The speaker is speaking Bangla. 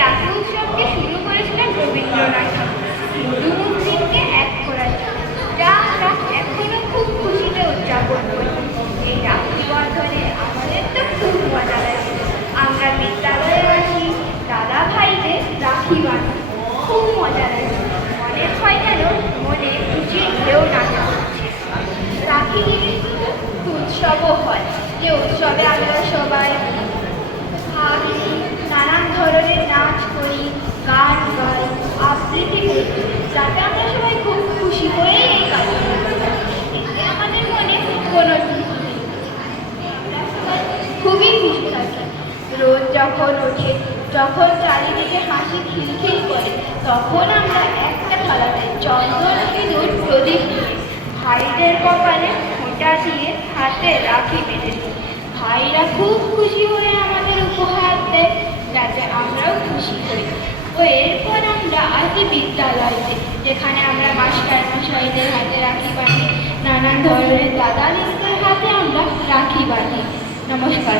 রাখি উৎসবকে শুরু করেছিলেন রবীন্দ্রনাথ ঠাকুর হিন্দু মুসলিমকে এক করার জন্য, যা আমরা এখনো খুব খুশিতে উদযাপন করি। এই রাখি বন্ধনে আমাদের তো খুব মজা লাগে। আমরা বিদ্যালয়ে আসি, দাদা ভাইদের রাখি বাঁধি, খুব মজা লাগে। মনে হয় যেন মনে খুশির ঢেউ নাচা হচ্ছে। রাখি উৎসবও হয়, যে উৎসবে আমরা সবাই ভাগ নিই, নানান ধরনের নাচ করি, গান গাই, আবৃত্তি করি, যাতে আমরা সবাই খুব খুশি হয়ে এই কাজটা করি। এতে আমাদের মনে কোনো দুঃখ নেই, আমরা সবাই খুবই খুশি থাকি। রোদ যখন ওঠে, যখন চারিদিকে হাসি খিলখিল করে, তখন আমরা একটা থালাতে চন্দন সিঁদুর প্রদীপ দিই, ভাইদের কপালে ফোঁটা দিয়ে হাতে রাখি বেঁধে দিই। ভাইরা খুব খুশি হয়ে আমাদের উপহার দেয়, যাতে আমরাও খুশি হই। ও এরপর আমরা আসি বিদ্যালয়তে, যেখানে আমরা মাস্টার মশাইদের হাতে রাখি বাঁধি, নানান ধরনের দাদা দিদিদের হাতে আমরা রাখি বাঁধি। নমস্কার।